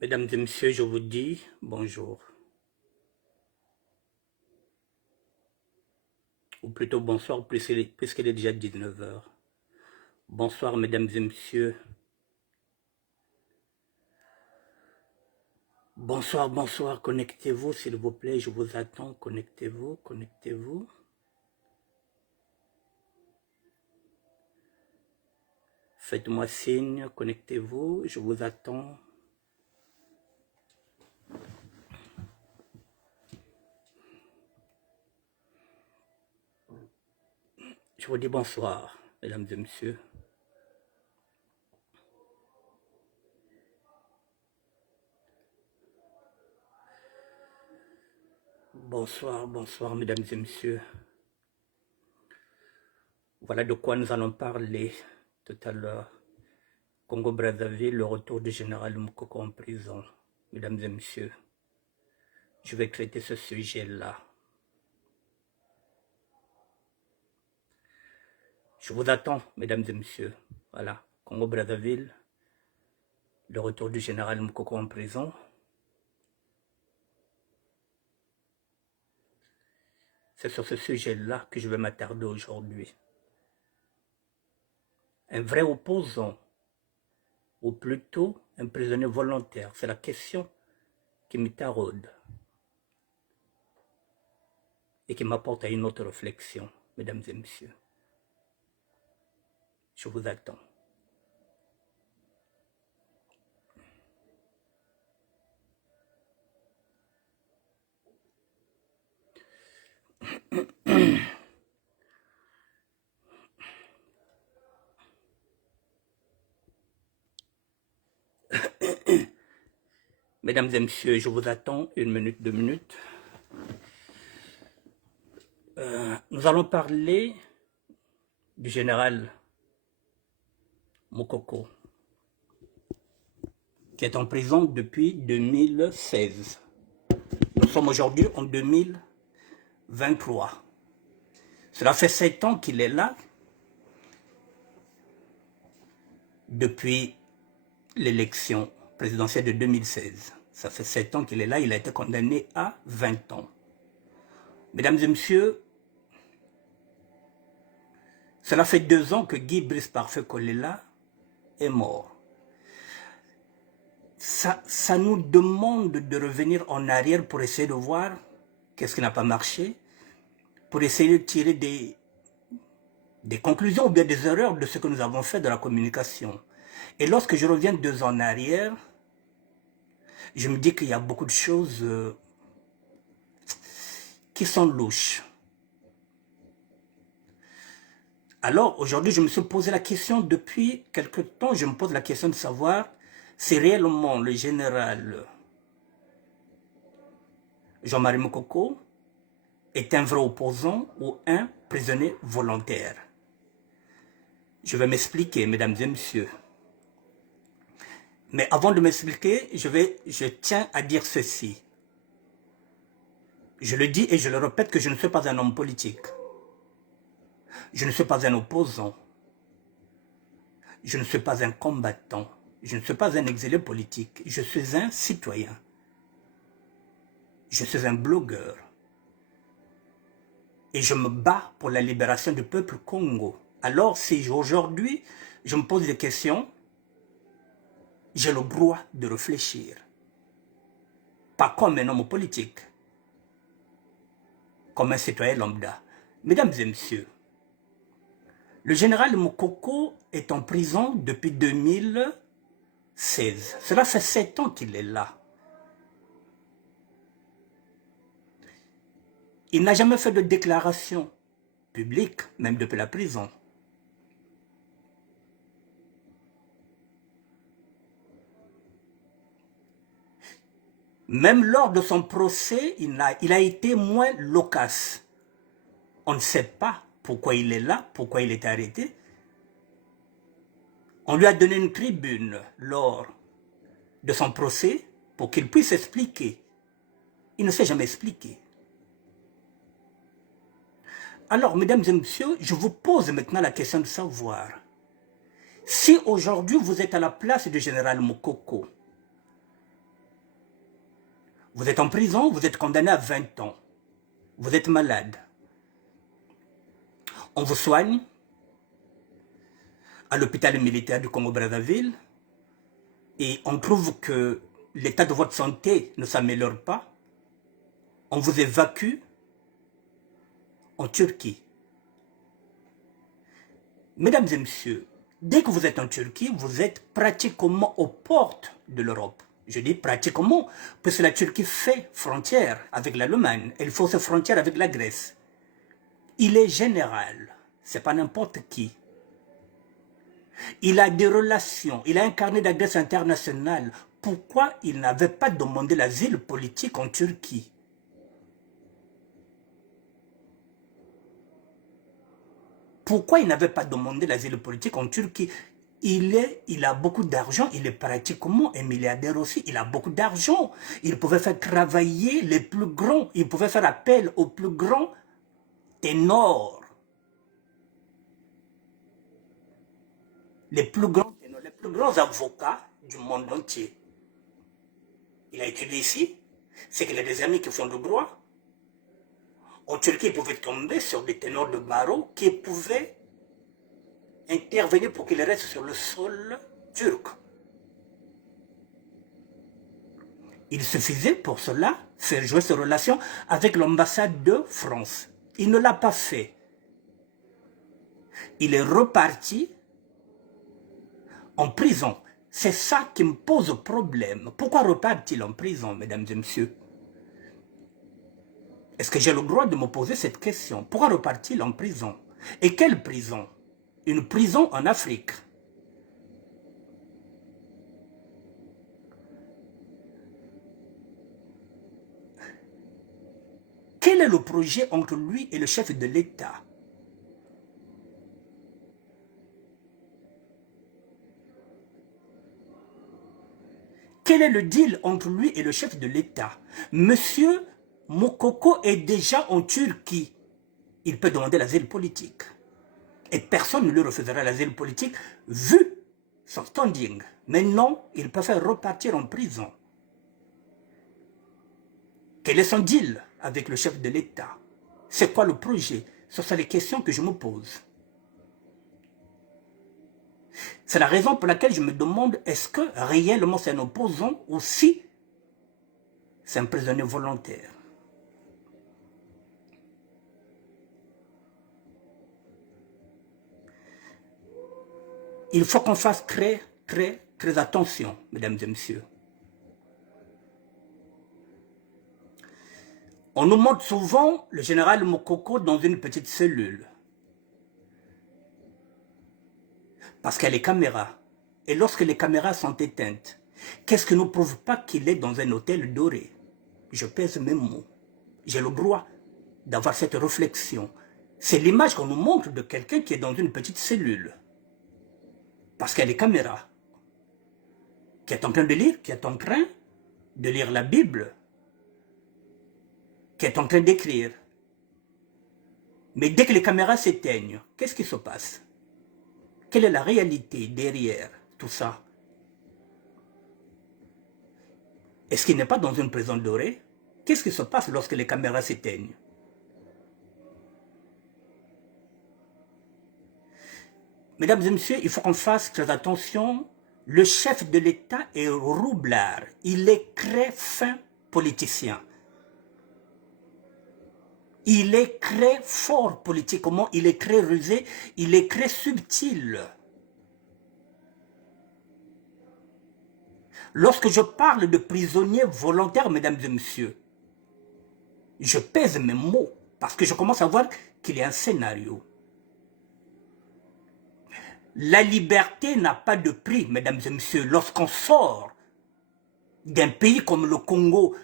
Mesdames et messieurs, je vous dis bonjour, ou plutôt bonsoir, puisqu'il est déjà 19 heures. Bonsoir, mesdames et messieurs. Bonsoir, bonsoir, connectez-vous, s'il vous plaît, je vous attends, connectez-vous, connectez-vous. Faites-moi signe, connectez-vous, je vous attends. Je vous dis bonsoir, mesdames et messieurs. Bonsoir, bonsoir, mesdames et messieurs. Voilà de quoi nous allons parler tout à l'heure. Congo-Brazzaville, le retour du général Moukoko en prison. Mesdames et messieurs, je vais traiter ce sujet-là. Je vous attends, mesdames et messieurs. Voilà, Congo-Brazzaville, le retour du général Moukoko en prison. C'est sur ce sujet-là que je vais m'attarder aujourd'hui. Un vrai opposant, ou plutôt un prisonnier volontaire, c'est la question qui me taraude et qui m'apporte à une autre réflexion, mesdames et messieurs. Je vous attends. Mesdames et messieurs, je vous attends 1 minute, 2 minutes. Nous allons parler du général Moukoko, qui est en prison depuis 2016. Nous sommes aujourd'hui en 2023. Cela fait 7 ans qu'il est là, depuis l'élection présidentielle de 2016. Ça fait 7 ans qu'il est là, il a été condamné à 20 ans. Mesdames et messieurs, cela fait 2 ans que Guy Brice Parfait Kolela est mort. Ça nous demande de revenir en arrière pour essayer de voir qu'est-ce qui n'a pas marché, pour essayer de tirer des conclusions ou bien des erreurs de ce que nous avons fait de la communication. Et lorsque je reviens 2 ans en arrière, je me dis qu'il y a beaucoup de choses qui sont louches. Alors aujourd'hui, je me suis posé la question, depuis quelque temps, je me pose la question de savoir si réellement le général Jean-Marie Moukoko est un vrai opposant ou un prisonnier volontaire. Je vais m'expliquer, mesdames et messieurs. Mais avant de m'expliquer, je tiens à dire ceci. Je le dis et je le répète que je ne suis pas un homme politique. Je ne suis pas un opposant. Je ne suis pas un combattant. Je ne suis pas un exilé politique. Je suis un citoyen. Je suis un blogueur. Et je me bats pour la libération du peuple Congo. Alors, si aujourd'hui, je me pose des questions, j'ai le droit de réfléchir. Pas comme un homme politique, comme un citoyen lambda. Mesdames et messieurs, le général Moukoko est en prison depuis 2016. Cela fait 7 ans qu'il est là. Il n'a jamais fait de déclaration publique, même depuis la prison. Même lors de son procès, il a été moins loquace. On ne sait pas pourquoi il est là, pourquoi il est arrêté. On lui a donné une tribune lors de son procès pour qu'il puisse expliquer. Il ne s'est jamais expliqué. Alors, mesdames et messieurs, je vous pose maintenant la question de savoir si aujourd'hui vous êtes à la place du général Moukoko, Vous êtes en prison, vous êtes condamné à 20 ans. Vous êtes malade. On vous soigne à l'hôpital militaire du Congo-Brazzaville et on trouve que l'état de votre santé ne s'améliore pas. On vous évacue en Turquie. Mesdames et messieurs, dès que vous êtes en Turquie, vous êtes pratiquement aux portes de l'Europe. Je dis pratiquement, parce que la Turquie fait frontière avec l'Allemagne, elle fait ses frontières avec la Grèce. Il est général, c'est pas n'importe qui. Il a des relations, il a un carnet d'adresse internationale. Pourquoi il n'avait pas demandé l'asile politique en Turquie? Pourquoi il n'avait pas demandé l'asile politique en Turquie? Il a beaucoup d'argent, il est pratiquement un milliardaire aussi, il a beaucoup d'argent. Il pouvait faire travailler les plus grands, il pouvait faire appel aux plus grands ténors. Les plus grands ténors, les plus grands avocats du monde entier. Il a étudié ici, c'est qu'il a des amis qui font le droit. En Turquie, il pouvait tomber sur des ténors de barreau qui pouvaient intervenir pour qu'il reste sur le sol turc. Il suffisait pour cela faire jouer ses relations avec l'ambassade de France. Il ne l'a pas fait. Il est reparti en prison. C'est ça qui me pose problème. Pourquoi repart-il en prison, mesdames et messieurs? Est-ce que j'ai le droit de me poser cette question? Pourquoi repart-il en prison? Et quelle prison? Une prison en Afrique. Quel est le projet entre lui et le chef de l'État? Quel est le deal entre lui et le chef de l'État? Monsieur Moukoko est déjà en Turquie. Il peut demander l'asile politique. Et personne ne lui refusera l'asile politique vu son standing. Mais non, il peut faire repartir en prison. Quel est son deal avec le chef de l'État? C'est quoi le projet? Ce sont les questions que je me pose. C'est la raison pour laquelle je me demande, est-ce que réellement c'est un opposant ou si c'est un prisonnier volontaire? Il faut qu'on fasse très attention, mesdames et messieurs. On nous montre souvent le général Moukoko dans une petite cellule. Parce qu'il y a les caméras. Et lorsque les caméras sont éteintes, qu'est-ce qui ne prouve pas qu'il est dans un hôtel doré? Je pèse mes mots. J'ai le droit d'avoir cette réflexion. C'est l'image qu'on nous montre de quelqu'un qui est dans une petite cellule. Parce qu'il y a les caméras. Qui est en train de lire, qui est en train de lire la Bible, qui est en train d'écrire. Mais dès que les caméras s'éteignent, qu'est-ce qui se passe? Quelle est la réalité derrière tout ça? Est-ce qu'il n'est pas dans une prison dorée? Qu'est-ce qui se passe lorsque les caméras s'éteignent? Mesdames et messieurs, il faut qu'on fasse très attention. Le chef de l'État est roublard. Il est très fin politicien. Il est très fort politiquement, il est très rusé, il est très subtil. Lorsque je parle de prisonniers volontaires, mesdames et messieurs, je pèse mes mots parce que je commence à voir qu'il y a un scénario. La liberté n'a pas de prix, mesdames et messieurs. Lorsqu'on sort d'un pays comme le Congo,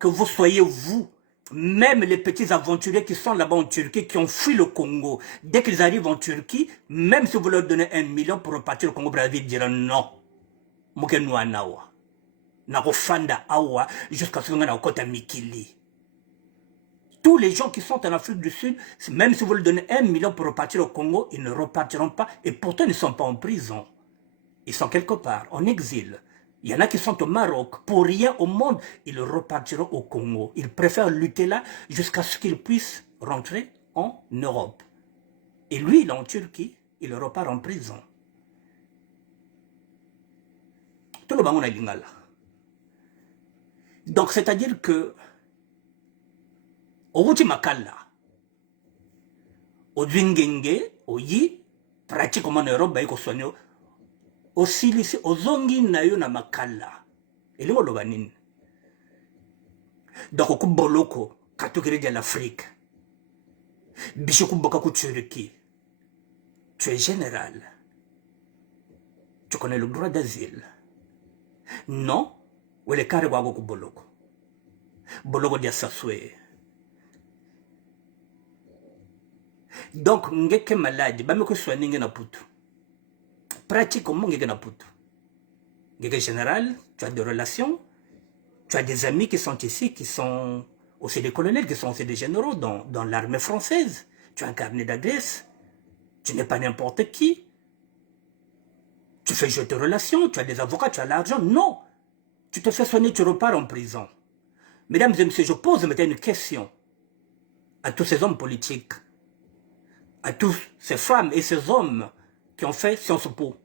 que vous soyez vous, même les petits aventuriers qui sont là-bas en Turquie, qui ont fui le Congo, dès qu'ils arrivent en Turquie, même si vous leur donnez 1 million pour repartir au Congo-Brazzaville, ils diront non. Jusqu'à ce qu'on ait un Mikili. Tous les gens qui sont en Afrique du Sud, même si vous leur donnez 1 million pour repartir au Congo, ils ne repartiront pas. Et pourtant, ils ne sont pas en prison. Ils sont quelque part, en exil. Il y en a qui sont au Maroc. Pour rien au monde, ils repartiront au Congo. Ils préfèrent lutter là jusqu'à ce qu'ils puissent rentrer en Europe. Et lui, il est en Turquie. Il repart en prison. Tout le monde a lingala. Donc, c'est-à-dire que au Makala, au Dwingenge, au Yi, pratiquement en Europe, il y a aussi aux zongi na yo na Makala. Et le Wolobanin. Donc, au Kuboloko, catégorie de l'Afrique. Bishoku Bokaku Turquie. Tu es général. Tu connais le droit d'asile. Non, ou les carrés wago Kuboloko. Boloko dia Saswe. Donc, ngeke malade, ba me ko soigner ngena putu. Pratiquement ngena putu. Ngeke général, tu as des relations, tu as des amis qui sont ici, qui sont aussi des colonels, qui sont aussi des généraux dans l'armée française. Tu as un carnet d'adresse, tu n'es pas n'importe qui. Tu fais jouer tes relations, tu as des avocats, tu as l'argent. Non, tu te fais soigner, tu repars en prison. Mesdames et messieurs, je pose maintenant une question à tous ces hommes politiques, à tous ces femmes et ces hommes qui ont fait Sciences Po.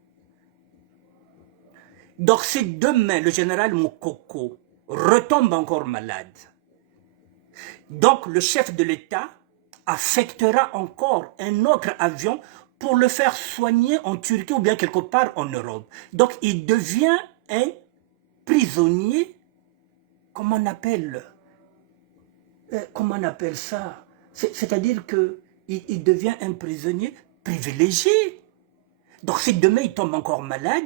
Donc si demain le général Moukoko retombe encore malade, donc le chef de l'État affectera encore un autre avion pour le faire soigner en Turquie ou bien quelque part en Europe. Donc il devient un prisonnier, comment on appelle ça? C'est-à-dire qu'il devient un prisonnier privilégié. Donc si demain il tombe encore malade,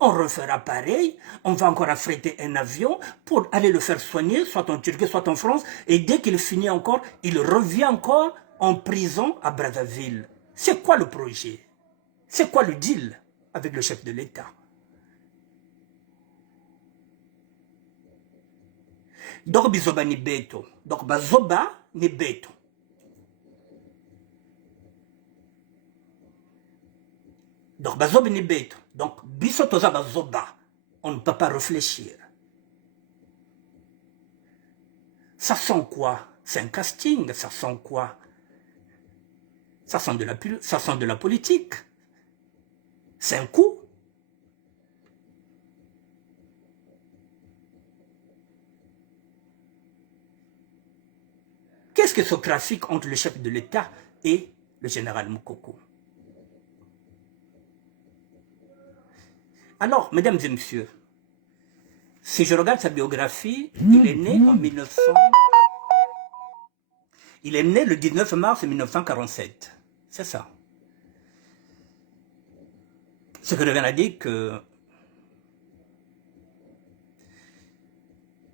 on refera pareil, on va encore affréter un avion pour aller le faire soigner, soit en Turquie, soit en France, et dès qu'il finit encore, il revient encore en prison à Brazzaville. C'est quoi le projet? C'est quoi le deal avec le chef de l'État? Donc bizoba ni beto, donc bazoba ni beto. Donc bazoba ni beto, donc bisotoza bazoba. On ne peut pas réfléchir. Ça sent quoi? C'est un casting, ça sent quoi? Ça sent de la politique. C'est un coup. Qu'est-ce que ce trafic entre le chef de l'État et le général Moukoko? Alors, mesdames et messieurs, si je regarde sa biographie, il est né en 1900... Il est né le 19 mars 1947. C'est ça. Ce que je viens de dire que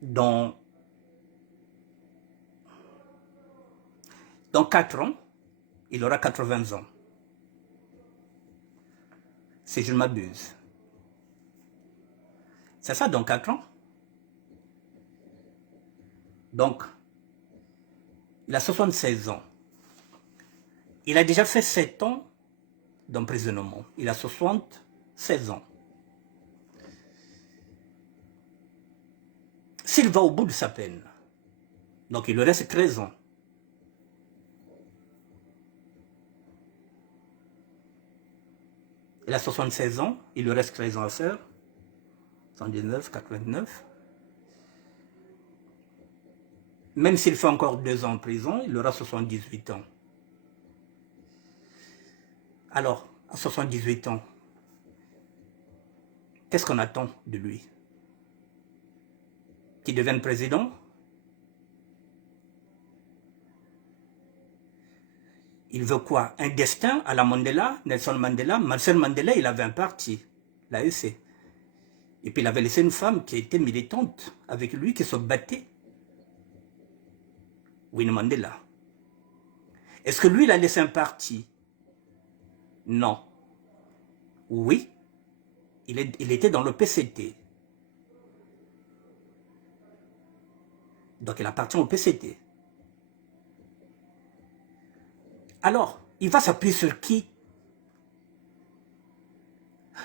dans 4 ans, il aura 80 ans. Si je ne m'abuse. C'est ça, dans 4 ans. Donc, il a 76 ans. Il a déjà fait 7 ans d'emprisonnement. Il a 76 ans. S'il va au bout de sa peine, donc il lui reste 13 ans. Il a 76 ans, il lui reste 13 ans à faire. 119, 89. Même s'il fait encore 2 ans en prison, il aura 78 ans. Alors, à 78 ans, qu'est-ce qu'on attend de lui? Qu'il devienne président? Il veut quoi? Un destin à la Mandela, Nelson Mandela? Nelson Mandela, il avait un parti, l'AEC. Et puis il avait laissé une femme qui était militante avec lui, qui se battait. Winnie Mandela. Est-ce que lui, il a laissé un parti? Non. Oui, il était dans le PCT. Donc il appartient au PCT. Alors, il va s'appuyer sur qui?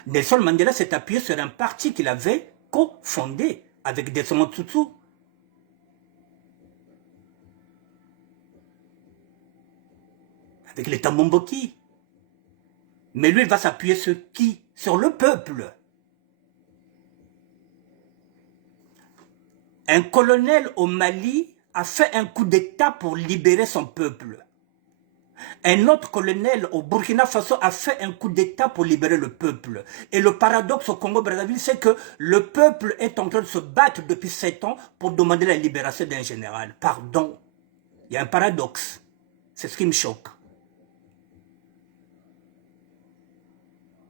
Nelson Mandela s'est appuyé sur un parti qu'il avait co-fondé avec Desmond Tutu. Avec l'État Momboki. Mais lui, il va s'appuyer sur qui? Sur le peuple. Un colonel au Mali a fait un coup d'État pour libérer son peuple. Un autre colonel au Burkina Faso a fait un coup d'État pour libérer le peuple. Et le paradoxe au Congo-Brazzaville, c'est que le peuple est en train de se battre depuis 7 ans pour demander la libération d'un général. Pardon. Il y a un paradoxe. C'est ce qui me choque.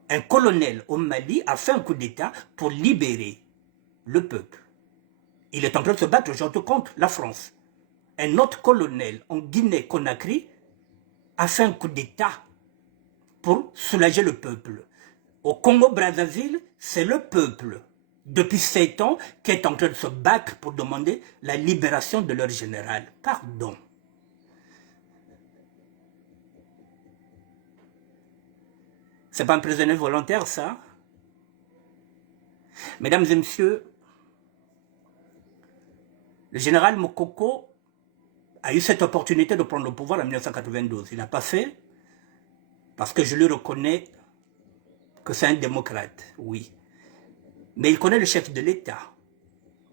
Un colonel au Mali a fait un coup d'État pour libérer le peuple. Il est en train de se battre aujourd'hui contre la France. Un autre colonel en Guinée-Conakry a fait un coup d'État pour soulager le peuple. Au Congo-Brazzaville, c'est le peuple, depuis 7 ans, qui est en train de se battre pour demander la libération de leur général. Pardon. C'est pas un prisonnier volontaire, ça? Mesdames et messieurs, le général Mokoko a eu cette opportunité de prendre le pouvoir en 1992. Il n'a pas fait, parce que je lui reconnais que c'est un démocrate, oui. Mais il connaît le chef de l'État,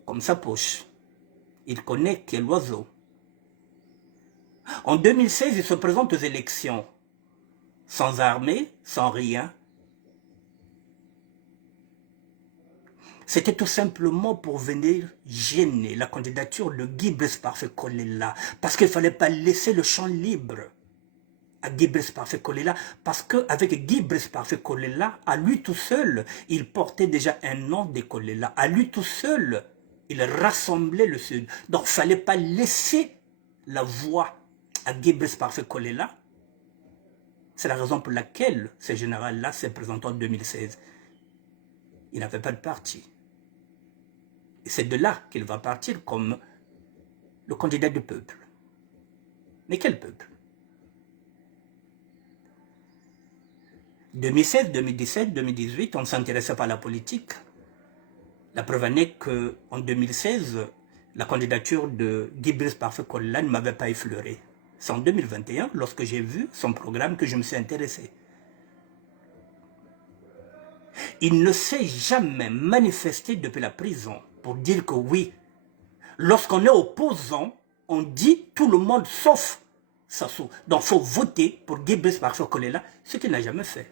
comme sa poche. Il connaît qui est l'oiseau. En 2016, il se présente aux élections, sans armée, sans rien. C'était tout simplement pour venir gêner la candidature de Guy Brice Parfait Kolela, parce qu'il ne fallait pas laisser le champ libre à Guy Brice Parfait Kolela, parce qu'avec Guy Brice Parfait Kolela, à lui tout seul, il portait déjà un nom de Kolela. À lui tout seul, il rassemblait le Sud. Donc il ne fallait pas laisser la voix à Guy Brice Parfait Kolela. C'est la raison pour laquelle ce général-là s'est présenté en 2016. Il n'avait pas de parti. Et c'est de là qu'il va partir comme le candidat du peuple. Mais quel peuple? 2016, 2017, 2018, on ne s'intéressait pas à la politique. La preuve en est qu'en 2016, la candidature de Guy Brice Parfait Kolela ne m'avait pas effleuré. C'est en 2021, lorsque j'ai vu son programme, que je me suis intéressé. Il ne s'est jamais manifesté depuis la prison pour dire que oui, lorsqu'on est opposant, on dit tout le monde sauf Sassou. Donc il faut voter pour Guy Brice Parfait Kolela, ce qu'il n'a jamais fait.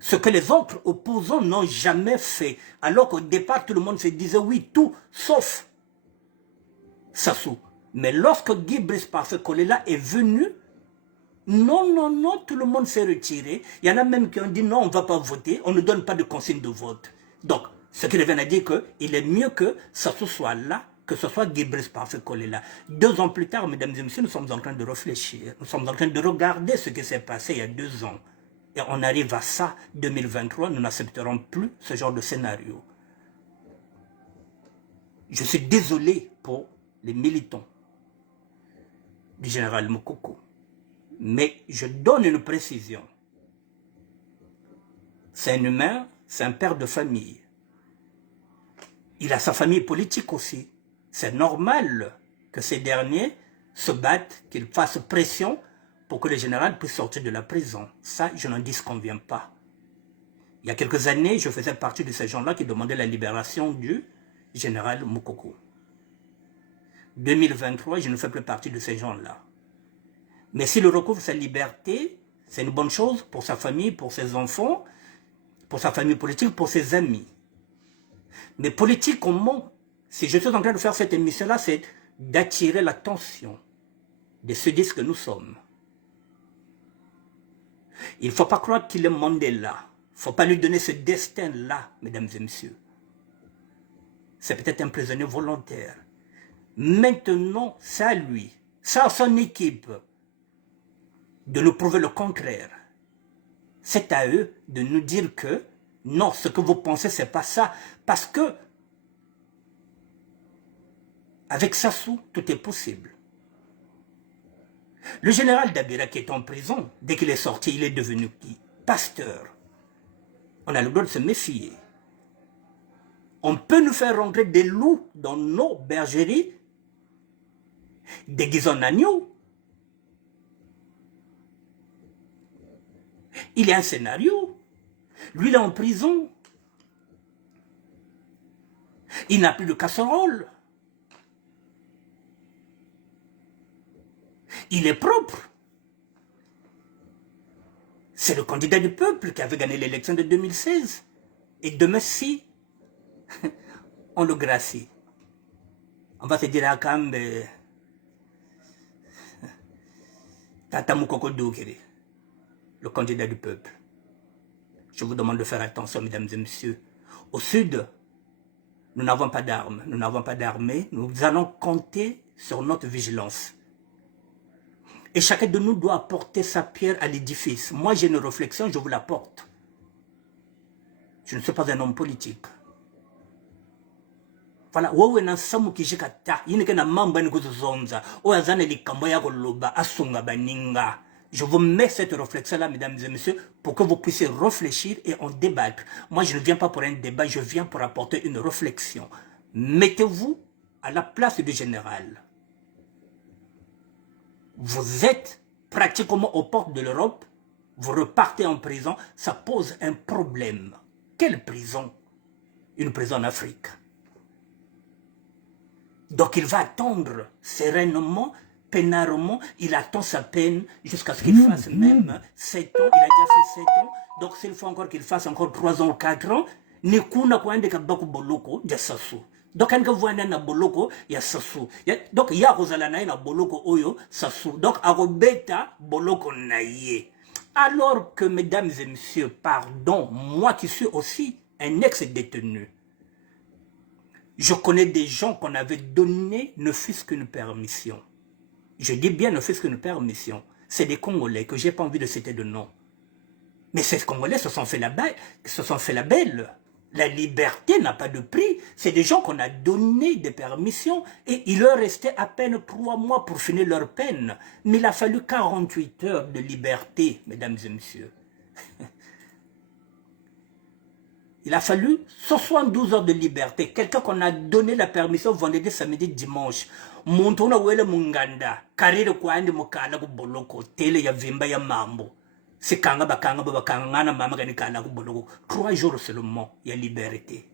Ce que les autres opposants n'ont jamais fait. Alors qu'au départ, tout le monde se disait oui, tout sauf Sassou. Mais lorsque Guy Brice Parfait Kolela est venu, non, non, non, tout le monde s'est retiré. Il y en a même qui ont dit non, on ne va pas voter, on ne donne pas de consigne de vote. Donc, ce qui revient à dire qu'il est mieux que Sassou soit là, que ce soit Guy Brice Parfait Kolela. 2 ans plus tard, mesdames et messieurs, nous sommes en train de réfléchir. Nous sommes en train de regarder ce qui s'est passé il y a 2 ans. Et on arrive à ça, 2023, nous n'accepterons plus ce genre de scénario. Je suis désolé pour les militants du général Mokoko. Mais je donne une précision. C'est un humain, c'est un père de famille. Il a sa famille politique aussi. C'est normal que ces derniers se battent, qu'ils fassent pression pour que le général puisse sortir de la prison. Ça, je n'en disconviens pas. Il y a quelques années, je faisais partie de ces gens-là qui demandaient la libération du général Mokoko. 2023, je ne fais plus partie de ces gens-là. Mais s'il recouvre sa liberté, c'est une bonne chose pour sa famille, pour ses enfants, pour sa famille politique, pour ses amis. Mais politiquement, si je suis en train de faire cette émission-là, c'est d'attirer l'attention de ceux que nous sommes. Il ne faut pas croire qu'il est Mandela. Il ne faut pas lui donner ce destin-là, mesdames et messieurs. C'est peut-être un prisonnier volontaire. Maintenant, c'est à lui, c'est à son équipe de nous prouver le contraire. C'est à eux de nous dire que non, ce que vous pensez, c'est pas ça. Parce que avec Sassou, tout est possible. Le général Dabira qui est en prison, dès qu'il est sorti, il est devenu qui? Pasteur. On a le droit de se méfier. On peut nous faire rentrer des loups dans nos bergeries, déguisés en agneaux. Il y a un scénario. Lui, il est en prison. Il n'a plus de casserole. Il est propre. C'est le candidat du peuple qui avait gagné l'élection de 2016. Et demain, si on le gracie, on va se dire à Kambe, Tata Moukoko Doukiri, le candidat du peuple. Je vous demande de faire attention, mesdames et messieurs. Au sud, nous n'avons pas d'armes, nous n'avons pas d'armée, nous allons compter sur notre vigilance. Et chacun de nous doit apporter sa pierre à l'édifice. Moi, j'ai une réflexion, je vous la porte. Je ne suis pas un homme politique. Voilà, je vous mets cette réflexion-là, mesdames et messieurs, pour que vous puissiez réfléchir et en débattre. Moi, je ne viens pas pour un débat, je viens pour apporter une réflexion. Mettez-vous à la place du général. Vous êtes pratiquement aux portes de l'Europe, vous repartez en prison, ça pose un problème. Quelle prison? Une prison en Afrique. Donc il va attendre sereinement, peinardement, il attend sa peine jusqu'à ce qu'il fasse même 7 ans, il a déjà fait 7 ans, donc s'il faut encore qu'il fasse encore 3 ans ou 4 ans, nekuna kwa ndeka baku boloko ya sasu. Donc quand vous voyez na boloko ya sasu. Donc il y a kozala na boloko oyo sasu. Donc arobeta boloko naie. Alors que mesdames et messieurs, pardon, moi qui suis aussi un ex-détenu, je connais des gens qu'on avait donné ne fût-ce qu'une permission. Je dis bien ne fût-ce qu'une permission. C'est des Congolais que je n'ai pas envie de citer de nom. Mais ces Congolais se sont fait la belle. La liberté n'a pas de prix. C'est des gens qu'on a donné des permissions et il leur restait à peine 3 mois pour finir leur peine. Mais il a fallu 48 heures de liberté, mesdames et messieurs. Il a fallu 72 heures de liberté. Quelqu'un qu'on a donné la permission vendredi, samedi, dimanche. Montona wele munganda. Karire kwa andi mukala kuboloko. Tele ya vimba ya mambo. C'est kanga bakanga bakanga mama kani kala kuboloko. 3 jours seulement, il y a liberté.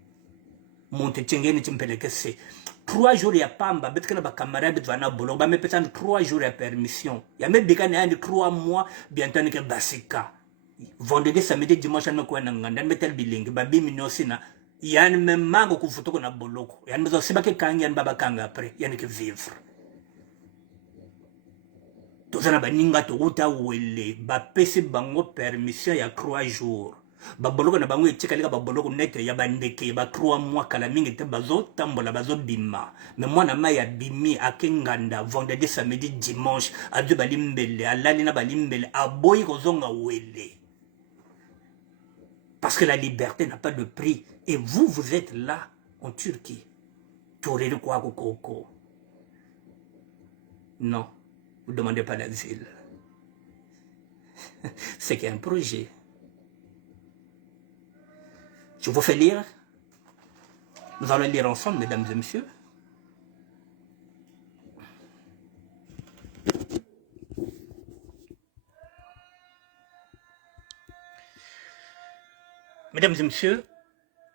Monte tchengeni chimpeleke se. 3 jours ya pamba. Betkana bakamara betvana boloko. Ba me pesan 3 jours ya permission. Ya me bikane andi 3 mois. Bientôt nike basika. Vendredi, samedi, dimanche, nous quoi n'anganda, mettez le bilingue, babi minosina, yann même mango kufuto na boloko, yann besoin c'est pas que quand yann baba kanga après, yann que vivre. Tozana baninga to uta wele, ba pesi bango permission ya 3 jours. Ba boloko na bango etika lika ba boloko net ya bandeke ba 3 mois kala mingi te bazo tambola bazo bima. Mais moi na ma ya bimi akenganda vendredi, samedi, dimanche, adu balimbele, alali na balimbele, aboyi kozonga wele. Parce que la liberté n'a pas de prix. Et vous, vous êtes là, en Turquie. Touré de quoi, Koko? Non, vous ne demandez pas d'asile. C'est qu'il y a un projet. Je vous fais lire. Nous allons lire ensemble, mesdames et messieurs. Mesdames et messieurs,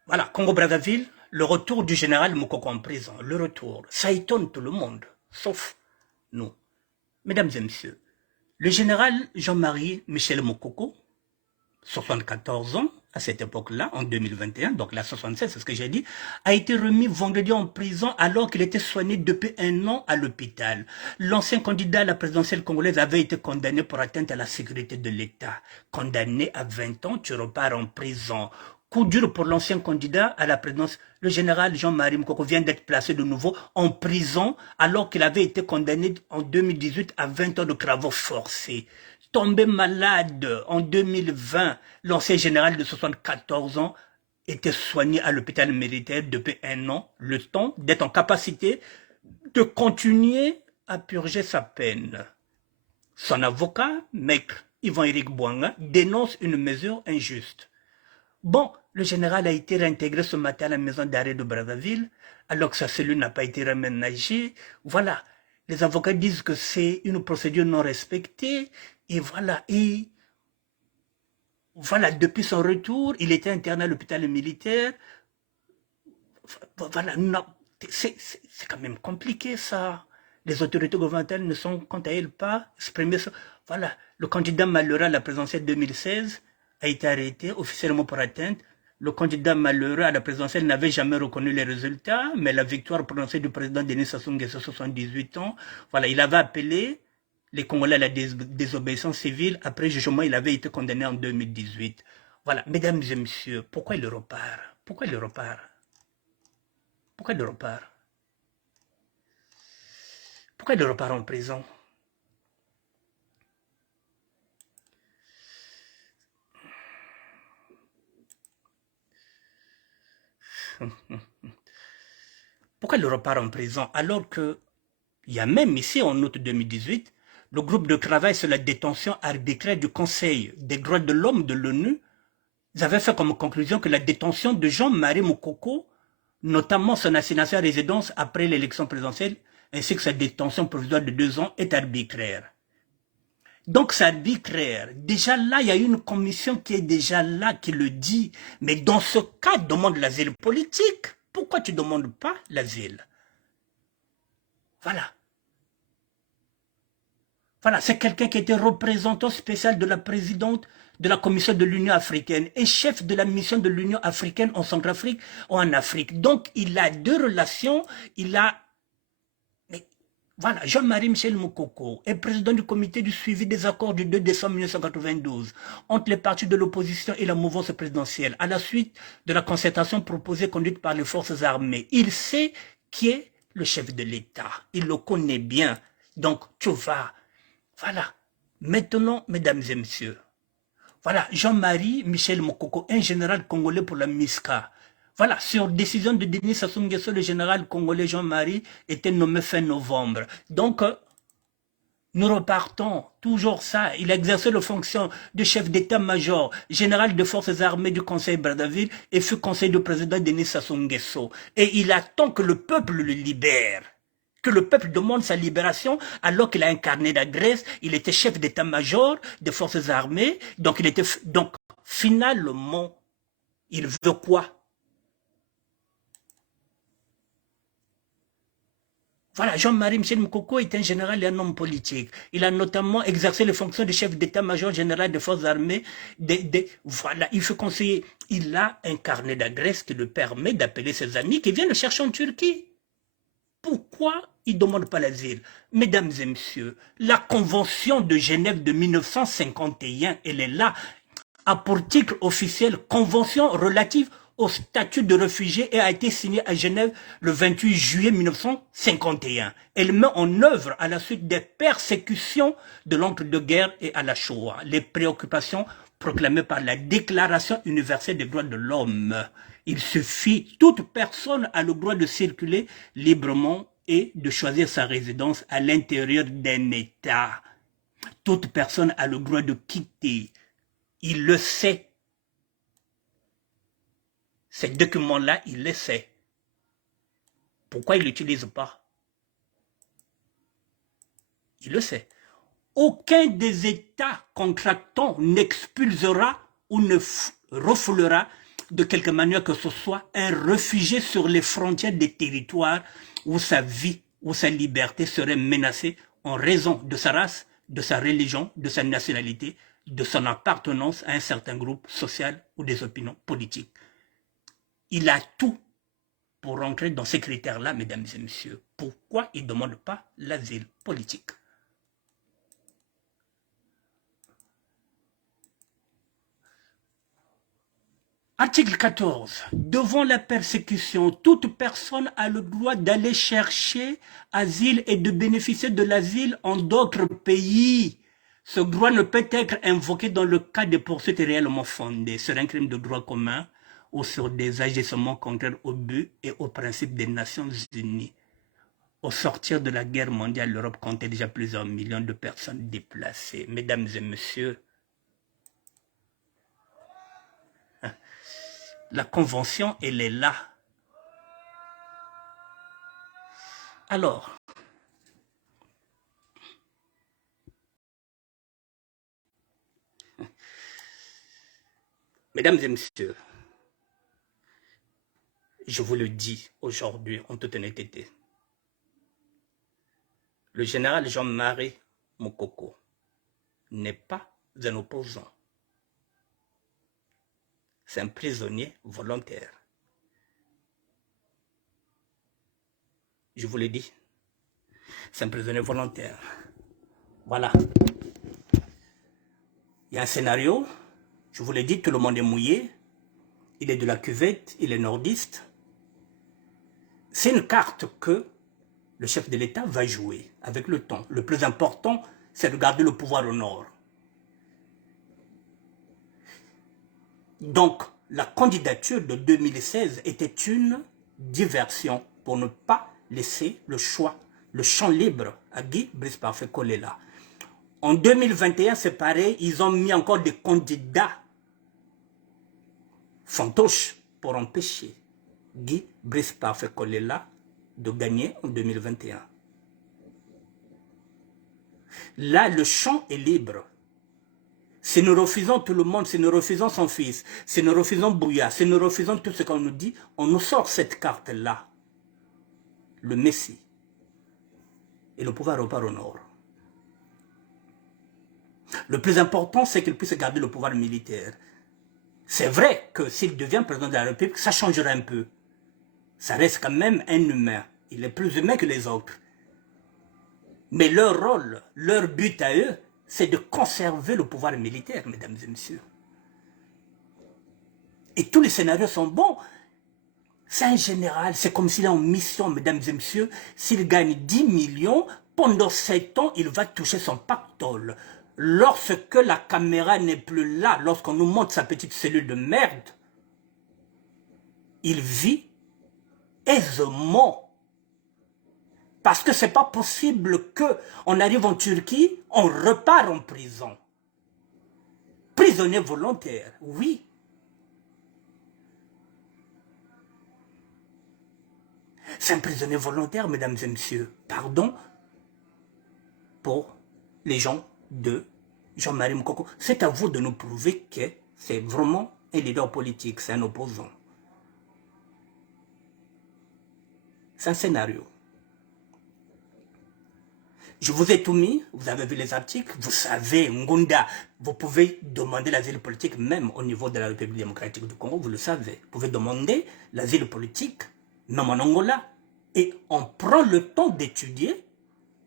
voilà, Congo-Brazzaville, le retour du général Moukoko en prison, le retour, ça étonne tout le monde, sauf nous. Mesdames et messieurs, le général Jean-Marie Michel Moukoko, 74 ans, à cette époque-là, en 2021, donc la 67, c'est ce que j'ai dit, a été remis vendredi en prison alors qu'il était soigné depuis 1 an à l'hôpital. L'ancien candidat à la présidentielle congolaise avait été condamné pour atteinte à la sécurité de l'État. Condamné à 20 ans, tu repars en prison. Coup dur pour l'ancien candidat à la présidence. Le général Jean-Marie Moukoko vient d'être placé de nouveau en prison alors qu'il avait été condamné en 2018 à 20 ans de travaux forcés. Tombé malade en 2020, l'ancien général de 74 ans était soigné à l'hôpital militaire depuis 1 an, le temps d'être en capacité de continuer à purger sa peine. Son avocat, maître Yvan-Éric Bouanga, dénonce une mesure injuste. Bon, Le général a été réintégré ce matin à la maison d'arrêt de Brazzaville, alors que sa cellule n'a pas été réaménagée. Voilà. Les avocats disent que c'est une procédure non respectée. Et voilà. Et voilà, depuis son retour, il était interné à l'hôpital militaire. Voilà, c'est quand même compliqué ça. Les autorités gouvernementales ne sont, quant à elles, pas exprimées. Voilà, le candidat malheureux à la présidentielle 2016 a été arrêté officiellement pour atteinte. Le candidat malheureux à la présidentielle n'avait jamais reconnu les résultats, mais la victoire prononcée du président Denis Sassou Nguesso, 78 ans, voilà, il avait appelé les Congolais à la désobéissance civile. Après jugement, il avait été condamné en 2018. Voilà, mesdames et messieurs, pourquoi il repart? Pourquoi il repart? Pourquoi il repart? Pourquoi il repart en prison? Pourquoi il repart en prison alors que il y a même ici en août 2018 le groupe de travail sur la détention arbitraire du Conseil des droits de l'homme de l'ONU, ils avaient fait comme conclusion que la détention de Jean-Marie Moukoko, notamment son assignation à résidence après l'élection présidentielle, ainsi que sa détention provisoire de 2 ans, est arbitraire. Donc c'est arbitraire. Déjà là, il y a une commission qui est déjà là, qui le dit. Mais dans ce cas, demande l'asile politique. Pourquoi tu ne demandes pas l'asile? Voilà. Voilà, c'est quelqu'un qui était représentant spécial de la présidente de la Commission de l'Union africaine et chef de la mission de l'Union africaine en Centrafrique ou en Afrique. Donc il a deux relations, il a... Mais voilà, Jean-Marie Michel Moukoko est président du comité du suivi des accords du 2 décembre 1992 entre les partis de l'opposition et la mouvance présidentielle à la suite de la concertation proposée conduite par les forces armées. Il sait qui est le chef de l'État, il le connaît bien. Donc tu vas... Voilà. Maintenant, mesdames et messieurs, voilà, Jean-Marie Michel Moukoko, un général congolais pour la MISCA. Voilà, sur décision de Denis Sassou Nguesso, le général congolais Jean-Marie était nommé fin novembre. Donc, nous repartons, toujours ça. Il a exercé la fonction de chef d'état-major, général de forces armées du Conseil Brazzaville et fut conseiller du président Denis Sassou Nguesso. Et il attend que le peuple le libère. Que le peuple demande sa libération alors qu'il a incarné la Grèce, il était chef d'état-major des forces armées, donc finalement, il veut quoi? Voilà, Jean-Marie Michel Moukoko est un général et un homme politique. Il a notamment exercé les fonctions de chef d'état-major général des forces armées. Voilà, il faut conseiller. Il a incarné la Grèce qui le permet d'appeler ses amis qui viennent le chercher en Turquie. Pourquoi il ne demande pas l'asile? Mesdames et messieurs, la Convention de Genève de 1951, elle est là, à pour titre officiel, Convention relative au statut de réfugié et a été signée à Genève le 28 juillet 1951. Elle met en œuvre, à la suite des persécutions de l'entre-deux-guerres et à la Shoah, les préoccupations proclamées par la Déclaration universelle des droits de l'homme. Il suffit, toute personne a le droit de circuler librement et de choisir sa résidence à l'intérieur d'un État. Toute personne a le droit de quitter. Il le sait. Ces documents-là, il le sait. Pourquoi il ne l'utilise pas? Il le sait. Aucun des États contractants n'expulsera ou ne refoulera de quelque manière que ce soit un réfugié sur les frontières des territoires où sa vie, où sa liberté serait menacée en raison de sa race, de sa religion, de sa nationalité, de son appartenance à un certain groupe social ou des opinions politiques. Il a tout pour rentrer dans ces critères-là, mesdames et messieurs. Pourquoi il ne demande pas l'asile politique? Article 14. Devant la persécution, toute personne a le droit d'aller chercher asile et de bénéficier de l'asile en d'autres pays. Ce droit ne peut être invoqué dans le cas de poursuites réellement fondées sur un crime de droit commun ou sur des agissements contraires au but et aux principes des Nations Unies. Au sortir de la guerre mondiale, l'Europe comptait déjà plusieurs millions de personnes déplacées. Mesdames et messieurs, La convention, elle est là. Alors, mesdames et messieurs, je vous le dis aujourd'hui en toute honnêteté. Le général Jean-Marie Mokoko n'est pas un opposant. C'est un prisonnier volontaire. Je vous l'ai dit, c'est un prisonnier volontaire. Voilà. Il y a un scénario, je vous l'ai dit, tout le monde est mouillé. Il est de la cuvette, il est nordiste. C'est une carte que le chef de l'État va jouer avec le temps. Le plus important, c'est de garder le pouvoir au nord. Donc, la candidature de 2016 était une diversion pour ne pas laisser le choix, le champ libre à Guy Brice Parfait Kolela. En 2021, c'est pareil, ils ont mis encore des candidats fantoches pour empêcher Guy Brice Parfait Kolela de gagner en 2021. Là, le champ est libre. Si nous refusons tout le monde, si nous refusons son fils, si nous refusons Bouya, si nous refusons tout ce qu'on nous dit, on nous sort cette carte-là. Le Messie. Et le pouvoir repart au nord. Le plus important, c'est qu'il puisse garder le pouvoir militaire. C'est vrai que s'il devient président de la République, ça changera un peu. Ça reste quand même un humain. Il est plus humain que les autres. Mais leur rôle, leur but à eux, c'est de conserver le pouvoir militaire, mesdames et messieurs. Et tous les scénarios sont bons. C'est un général, c'est comme s'il est en mission, mesdames et messieurs. S'il gagne 10 millions, pendant 7 ans, il va toucher son pactole. Lorsque la caméra n'est plus là, lorsqu'on nous montre sa petite cellule de merde, il vit aisément. Parce que c'est pas possible qu'on arrive en Turquie, on repart en prison. Prisonnier volontaire, oui. C'est un prisonnier volontaire, mesdames et messieurs. Pardon pour les gens de Jean-Marie Mokoko. C'est à vous de nous prouver que c'est vraiment un leader politique, c'est un opposant. C'est un scénario. Je vous ai tout mis, vous avez vu les articles, vous savez, Ngunda, vous pouvez demander l'asile politique même au niveau de la République démocratique du Congo, vous le savez. Vous pouvez demander l'asile politique, même en Angola. Et on prend le temps d'étudier.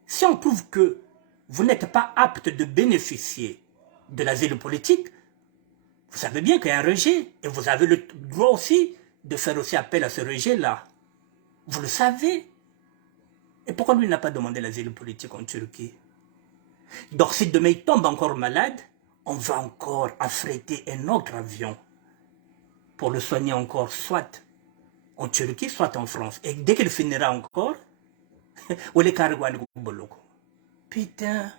Si on trouve que vous n'êtes pas apte de bénéficier de l'asile politique, vous savez bien qu'il y a un rejet. Et vous avez le droit aussi de faire aussi appel à ce rejet-là. Vous le savez. Et pourquoi lui n'a pas demandé l'asile politique en Turquie? Donc si demain il tombe encore malade, on va encore affréter un autre avion pour le soigner encore, soit en Turquie, soit en France. Et dès qu'il finira encore, putain.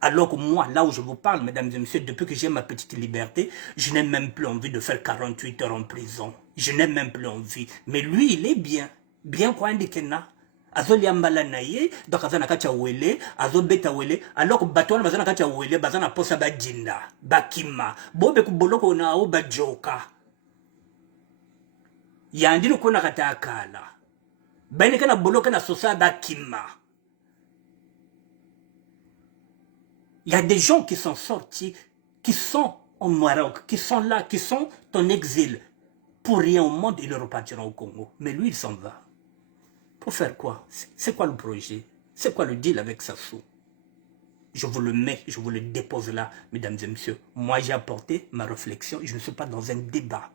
Alors que moi, là où je vous parle, mesdames et messieurs, depuis que j'ai ma petite liberté, je n'ai même plus envie de faire 48 heures en prison. Je n'ai même plus envie. Mais lui, il est bien. Bien quoi indikena. Azo liambala na ye, donc azana kacha wele, azo beta wele, alors que batouane bazana kacha wele, bazana posa bajinda, bakima, bobe kuboloko na o bajoka. Yandi no kona kata akala. Bene kana boloka na sosa bakima. Il y a des gens qui sont sortis, qui sont au Maroc, qui sont là, qui sont en exil. Pour rien au monde, ils repartiront au Congo. Mais lui, il s'en va. Pour faire quoi? C'est quoi le projet? C'est quoi le deal avec Sassou? Je vous le mets, je vous le dépose là, mesdames et messieurs. Moi, j'ai apporté ma réflexion. Je ne suis pas dans un débat.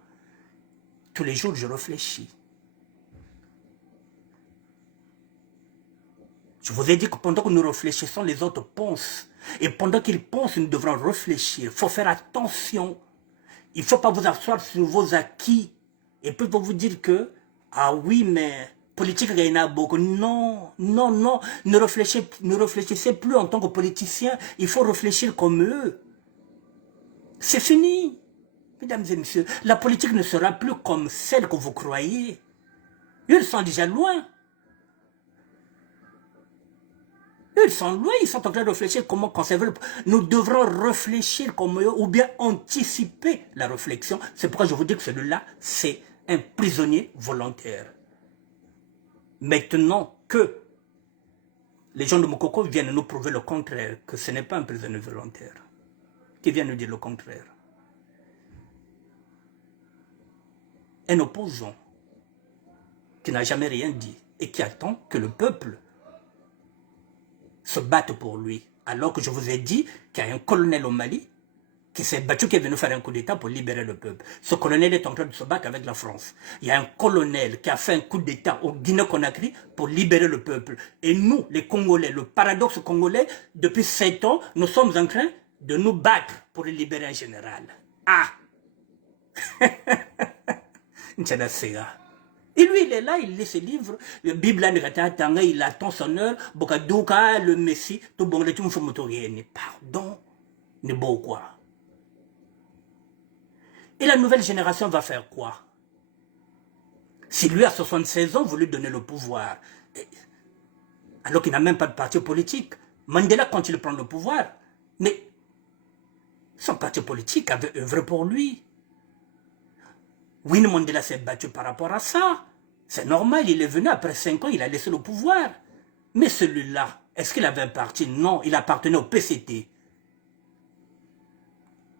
Tous les jours, je réfléchis. Je vous ai dit que pendant que nous réfléchissons, les autres pensent. Et pendant qu'ils pensent, nous devrons réfléchir. Il faut faire attention. Il ne faut pas vous asseoir sur vos acquis. Et puis vous dire que, ah oui, mais politique, il y en a beaucoup. Non, non, non. Ne réfléchissez plus en tant que politicien. Il faut réfléchir comme eux. C'est fini. Mesdames et messieurs, la politique ne sera plus comme celle que vous croyez. Ils sont déjà loin. Ils sont loin, ils sont en train de réfléchir comment conserver. Nous devrons réfléchir comme eux ou bien anticiper la réflexion. C'est pourquoi je vous dis que celui-là, c'est un prisonnier volontaire. Maintenant que les gens de Mokoko viennent nous prouver le contraire, que ce n'est pas un prisonnier volontaire, qui vient nous dire le contraire. Un opposant qui n'a jamais rien dit et qui attend que le peuple se batte pour lui. Alors que je vous ai dit qu'il y a un colonel au Mali qui s'est battu, qui est venu faire un coup d'État pour libérer le peuple. Ce colonel est en train de se battre avec la France. Il y a un colonel qui a fait un coup d'État au Guinée-Conakry pour libérer le peuple. Et nous, les Congolais, le paradoxe congolais, depuis 7 ans, nous sommes en train de nous battre pour libérer un général. Ah. Et lui, il est là, il lit ses livres. Le Bible, il attend son heure. Bokadouka, le Messie, tout bon, les tout pardon, ne beau quoi. Et la nouvelle génération va faire quoi? Si lui, à 76 ans, vous lui donnez le pouvoir, alors qu'il n'a même pas de parti politique. Mandela, quand il prend le pouvoir, mais son parti politique avait œuvré pour lui. Winnie Mandela s'est battu par rapport à ça. C'est normal, il est venu après 5 ans, il a laissé le pouvoir. Mais celui-là, est-ce qu'il avait un parti? Non, il appartenait au PCT.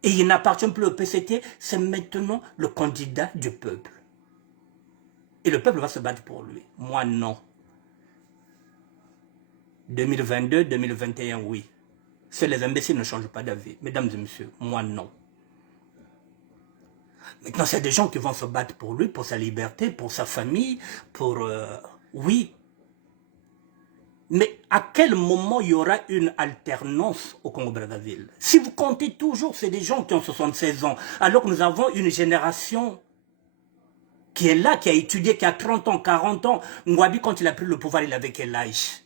Et il n'appartient plus au PCT, c'est maintenant le candidat du peuple. Et le peuple va se battre pour lui. Moi, non. 2022, 2021, oui. Seuls les imbéciles ne changent pas d'avis. Mesdames et messieurs, moi, non. Maintenant, c'est des gens qui vont se battre pour lui, pour sa liberté, pour sa famille, pour... oui. Mais à quel moment il y aura une alternance au Congo-Brazzaville? Si vous comptez toujours, c'est des gens qui ont 76 ans, alors que nous avons une génération qui est là, qui a étudié, qui a 30 ans, 40 ans. Ngouabi, quand il a pris le pouvoir, il avait quel âge?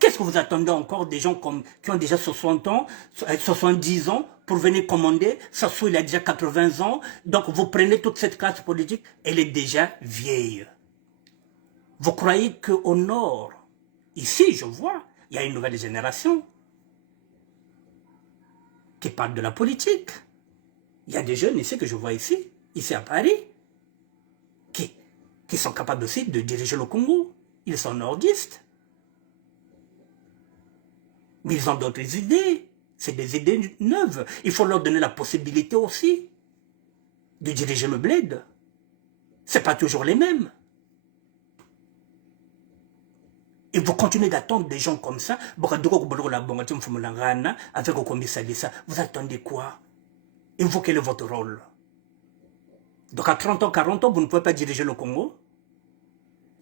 Qu'est-ce que vous attendez encore des gens qui ont déjà 60 ans, 70 ans, pour venir commander? Sassou, il a déjà 80 ans. Donc, vous prenez toute cette classe politique, elle est déjà vieille. Vous croyez qu'au nord, ici, je vois, il y a une nouvelle génération qui parle de la politique. Il y a des jeunes ici que je vois ici à Paris, qui sont capables aussi de diriger le Congo. Ils sont nordistes. Mais ils ont d'autres idées. C'est des idées neuves. Il faut leur donner la possibilité aussi de diriger le bled. Ce n'est pas toujours les mêmes. Et vous continuez d'attendre des gens comme ça. Vous attendez quoi? Et vous, quel est votre rôle? Donc à 30 ans, 40 ans, vous ne pouvez pas diriger le Congo.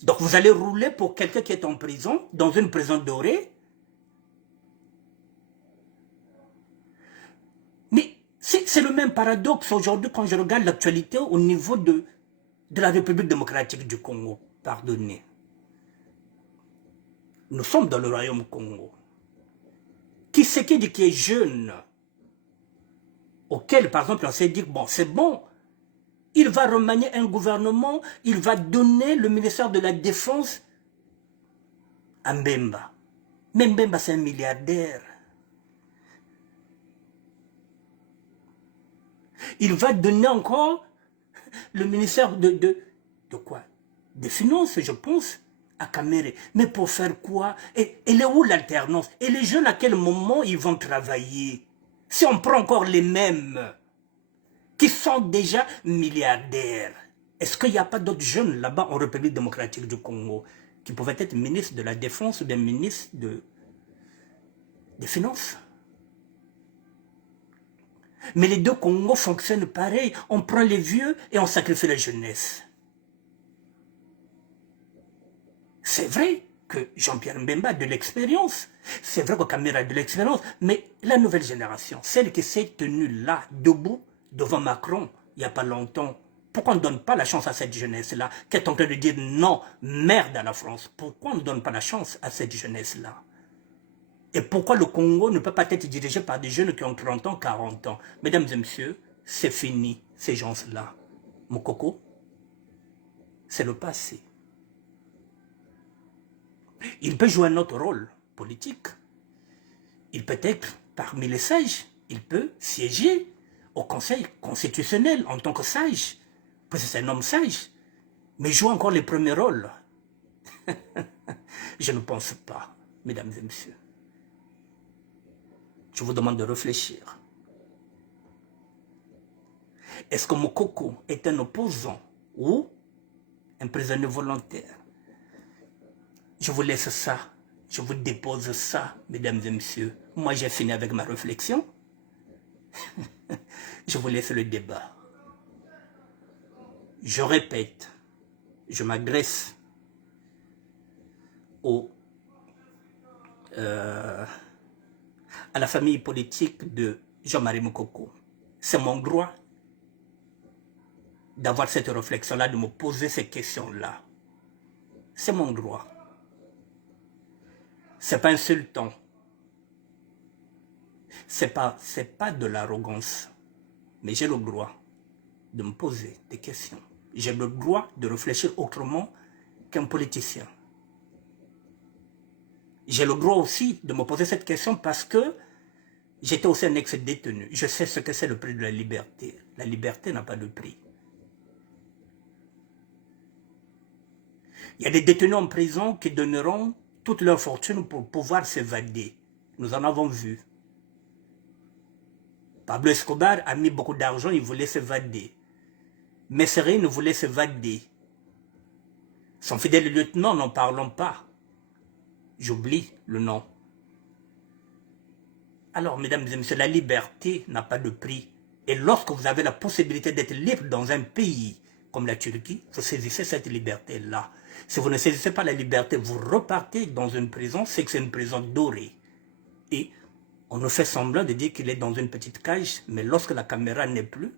Donc vous allez rouler pour quelqu'un qui est en prison, dans une prison dorée. Mais c'est le même paradoxe aujourd'hui quand je regarde l'actualité au niveau de la République démocratique du Congo. Pardonnez. Nous sommes dans le royaume Congo. Qui c'est qui dit qu'il est jeune? Auquel, par exemple, on s'est dit, bon, c'est bon. Il va remanier un gouvernement, il va donner le ministère de la Défense à Mbemba. Mais Mbemba, c'est un milliardaire. Il va donner encore le ministère de quoi? Des Finances, je pense, à Kamere. Mais pour faire quoi? Et elle est où l'alternance? Et les jeunes, à quel moment ils vont travailler? Si on prend encore les mêmes qui sont déjà milliardaires, est-ce qu'il n'y a pas d'autres jeunes là-bas en République démocratique du Congo qui pouvaient être ministres de la Défense ou bien ministres des Finances? Mais les deux Congos fonctionnent pareil. On prend les vieux et on sacrifie la jeunesse. C'est vrai que Jean-Pierre Mbemba a de l'expérience. C'est vrai que Kamere a de l'expérience. Mais la nouvelle génération, celle qui s'est tenue là, debout, devant Macron, il n'y a pas longtemps, pourquoi on ne donne pas la chance à cette jeunesse-là, qui est en train de dire non, merde à la France? Pourquoi on ne donne pas la chance à cette jeunesse-là? Et pourquoi le Congo ne peut pas être dirigé par des jeunes qui ont 30 ans, 40 ans? Mesdames et messieurs, c'est fini, ces gens-là. Mon coco, c'est le passé. Il peut jouer un autre rôle politique. Il peut être parmi les sages. Il peut siéger au Conseil constitutionnel en tant que sage. Parce que c'est un homme sage. Mais joue encore les premiers rôles. Je ne pense pas, mesdames et messieurs. Je vous demande de réfléchir. Est-ce que Moukoko est un opposant ou un prisonnier volontaire? Je vous laisse ça. Je vous dépose ça, mesdames et messieurs. Moi, j'ai fini avec ma réflexion. Je vous laisse le débat. Je répète, je m'adresse à la famille politique de Jean-Marie Moukoko. C'est mon droit d'avoir cette réflexion-là, de me poser ces questions-là. C'est mon droit. C'est pas insultant. C'est pas de l'arrogance. Mais j'ai le droit de me poser des questions. J'ai le droit de réfléchir autrement qu'un politicien. J'ai le droit aussi de me poser cette question parce que j'étais aussi un ex-détenu. Je sais ce que c'est le prix de la liberté. La liberté n'a pas de prix. Il y a des détenus en prison qui donneront toute leur fortune pour pouvoir s'évader. Nous en avons vu. Pablo Escobar a mis beaucoup d'argent, il voulait s'évader. Messerine voulait s'évader. Son fidèle lieutenant, n'en parlons pas. J'oublie le nom. Alors, mesdames et messieurs, la liberté n'a pas de prix. Et lorsque vous avez la possibilité d'être libre dans un pays comme la Turquie, vous saisissez cette liberté-là. Si vous ne saisissez pas la liberté, vous repartez dans une prison, c'est que c'est une prison dorée. Et on nous fait semblant de dire qu'il est dans une petite cage, mais lorsque la caméra n'est plus,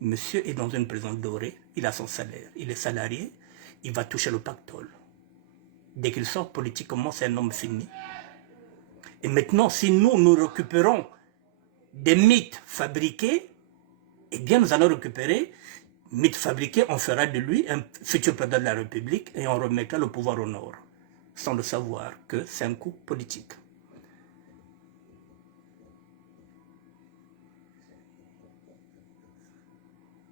monsieur est dans une prison dorée, il a son salaire, il est salarié, il va toucher le pactole. Dès qu'il sort politiquement, c'est un homme fini. Et maintenant, si nous récupérons des mythes fabriqués, eh bien nous allons récupérer, mythes fabriqués, on fera de lui un futur président de la République et on remettra le pouvoir au nord, sans le savoir que c'est un coup politique.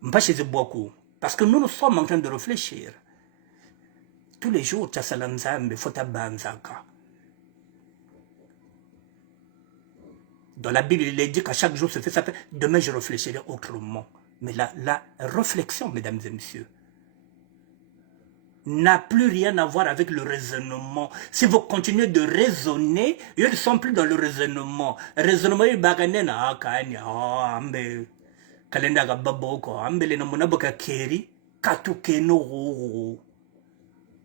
Mpacheze beaucoup, parce que nous sommes en train de réfléchir. Tous les jours, Tchassalanzambe, Fotabanzaka. Dans la Bible, il est dit qu'à chaque jour se fait ça. Demain, je réfléchirai autrement. Mais la réflexion, mesdames et messieurs, n'a plus rien à voir avec le raisonnement. Si vous continuez de raisonner, ils ne sont plus dans le raisonnement. Raisonnement, il baganena, ambe, kalenda baboko, ambele na munaboka keri, katukeno.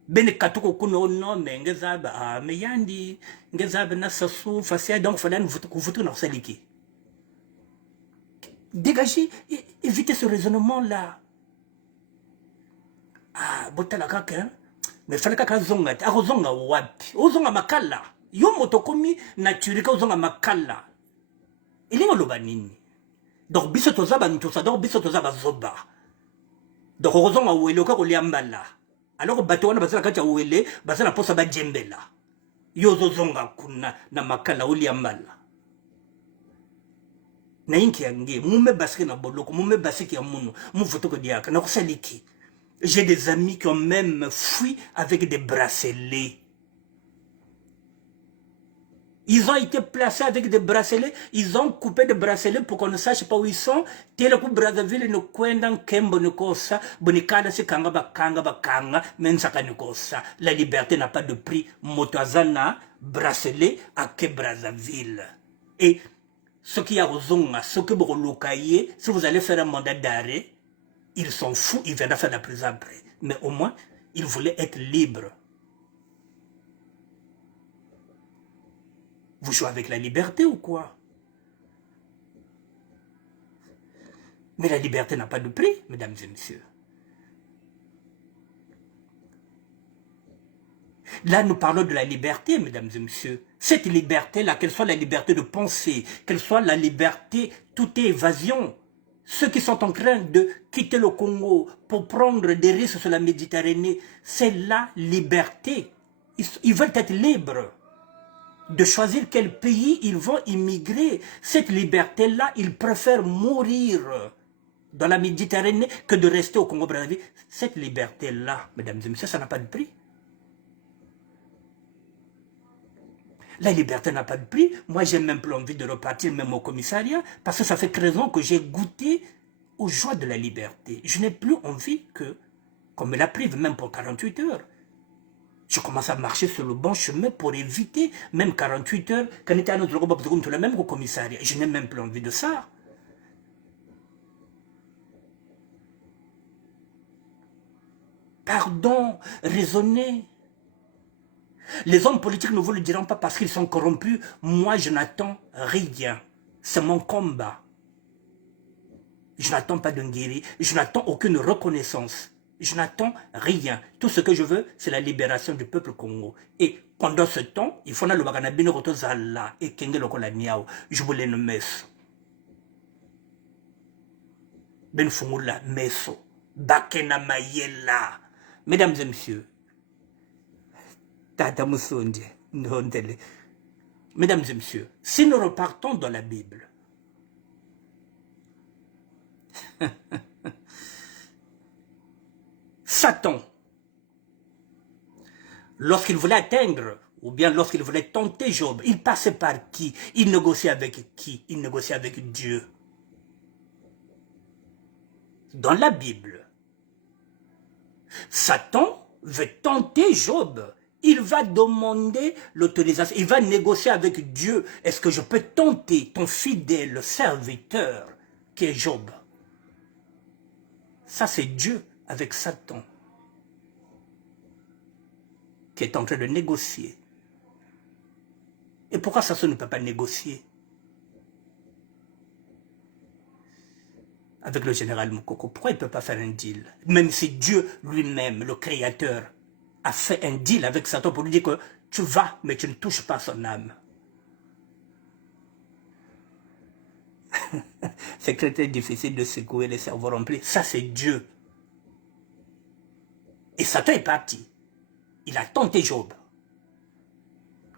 Bene katuko kuno no mengezabe meyandi ngezabe na sasu fasia donc fallait vous na saliki. Dégagez, évitez ce raisonnement là. Botala kaka mais fallait kaka zonga ta zonga wapi ozonga makala yo motokomi naturika ozonga makala ilingo loba nini donc biso tozaba ntosa donc biso tozaba zoba donc ozonga wele ko liambala. Alors bato wana bazala kati ya wele bazala posa ba djembela yo zozonga kuna na makala uliambala na inki yange mume basike na boloko mume basike ya munu mu fotoko diaka na kosaliki. J'ai des amis qui ont même fui avec des bracelets. Ils ont été placés avec des bracelets, ils ont coupé des bracelets pour qu'on ne sache pas où ils sont. Tel que Brazzaville ne kwendan kembo ne kosa, bonikada se kanga bakanga, mensaka ne kosa. La liberté n'a pas de prix. Motazana, bracelet, à que Brazzaville. Et ce qui a rozonga, ce que Brolokaye, si vous allez faire un mandat d'arrêt, ils sont fous, ils viennent faire la prison après. Mais au moins, ils voulaient être libres. Vous jouez avec la liberté ou quoi? Mais la liberté n'a pas de prix, mesdames et messieurs. Là, nous parlons de la liberté, mesdames et messieurs. Cette liberté-là, qu'elle soit la liberté de penser, qu'elle soit la liberté, toute évasion. Ceux qui sont en train de quitter le Congo pour prendre des risques sur la Méditerranée, c'est la liberté. Ils veulent être libres de choisir quel pays ils vont immigrer. Cette liberté-là, ils préfèrent mourir dans la Méditerranée que de rester au Congo-Brazzaville. Cette liberté-là, mesdames et messieurs, ça n'a pas de prix. La liberté n'a pas de prix. Moi, j'ai même plus envie de repartir même au commissariat parce que ça fait 13 ans que j'ai goûté aux joies de la liberté. Je n'ai plus envie qu'on me la prive, même pour 48 heures. Je commence à marcher sur le bon chemin pour éviter même 48 heures quand était à notre groupe, même au commissariat. Je n'ai même plus envie de ça. Pardon, raisonnez. Les hommes politiques ne vous le diront pas parce qu'ils sont corrompus. Moi, je n'attends rien. C'est mon combat. Je n'attends pas de guérir. Je n'attends aucune reconnaissance. Je n'attends rien. Tout ce que je veux, c'est la libération du peuple Congo. Et pendant ce temps, il faut que le baganabine rotozala et kenge lokola niao. Je voulais le meso. Ben fungula meso. Bakena mayela. Mesdames et messieurs, mesdames et messieurs, si nous repartons dans la Bible, Satan, lorsqu'il voulait atteindre, ou bien lorsqu'il voulait tenter Job, il passait par qui? Il négociait avec qui? Il négociait avec Dieu. Dans la Bible, Satan veut tenter Job. Il va demander l'autorisation, il va négocier avec Dieu. Est-ce que je peux tenter ton fidèle serviteur qui est Job? Ça, c'est Dieu avec Satan qui est en train de négocier. Et pourquoi Satan ne peut pas négocier avec le général Moukoko? Pourquoi il ne peut pas faire un deal? Même si Dieu lui-même, le Créateur, a fait un deal avec Satan pour lui dire que tu vas, mais tu ne touches pas son âme. C'est très difficile de secouer les cerveaux remplis. Ça, c'est Dieu. Et Satan est parti. Il a tenté Job.